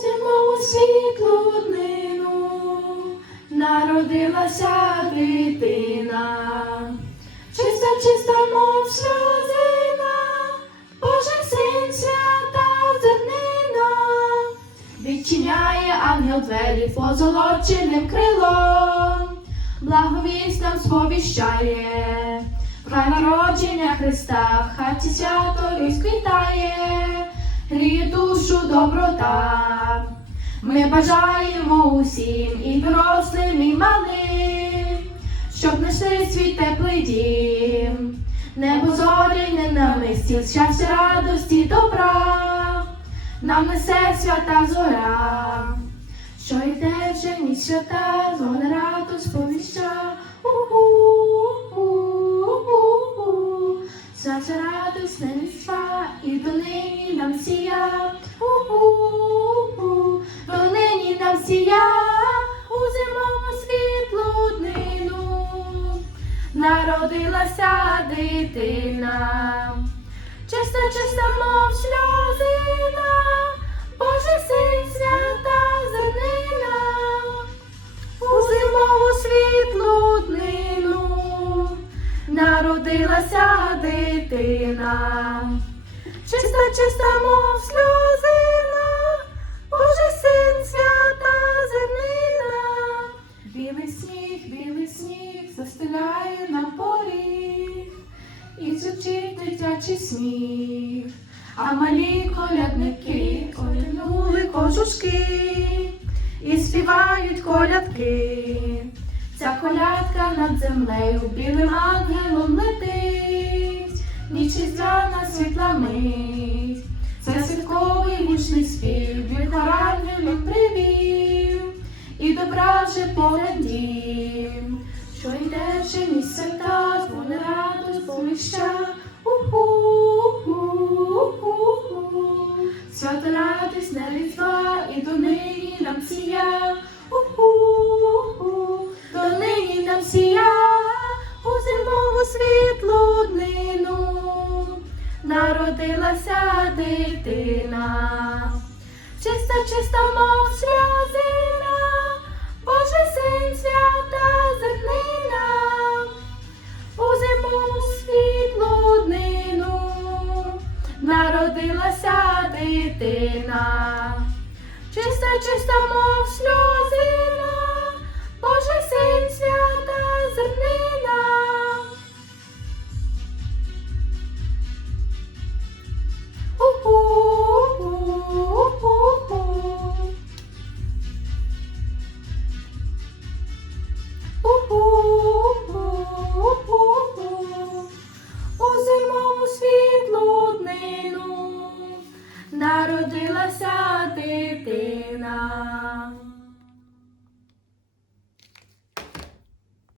зимову світлу днину народилася дитина, чиста, чиста, мов сльозина, Божий син свята зернина, відчиняє ангел двері позолоченим крилом, благовість нам сповіщає, про народження Христа в хаті свято розквітає, гріє душу доброта. Ми бажаємо усім і дорослим, і малим, щоб знайшли свій теплий дім, небо зоряне на мисті, щастя, радості, добра, нам несе свята зора, що йде вже ніч свята, згода радость повіща. Свята радость не міцва, і донині нам сія. У-ху-ху. Донині нам сія у зимову світлу днину. Народилася дитина, чиста, чиста, мов сльозина, Божий син свята зернина, у зимову світлу днину народилася дитина, чиста, чиста, мов сльозина, Божий син свята зернина, білий сніг, білий сніг застеляє нам поріг, і звучить дитячий сміх, а малі колядники коляднули кожушки і співають колядки. Ця колядка над землею білим ангелом летить, ніч різдвяна світла мить. Це святковий гучний спів, ангелів привів, і добра вже понад дім, що йде вже місця, та дзвони радость повіща. Народилася дитина, чиста, чиста, мов сльозина, Божий син свята зернина, у зимову світлу днину народилася дитина, чиста, чиста, мов сльозина.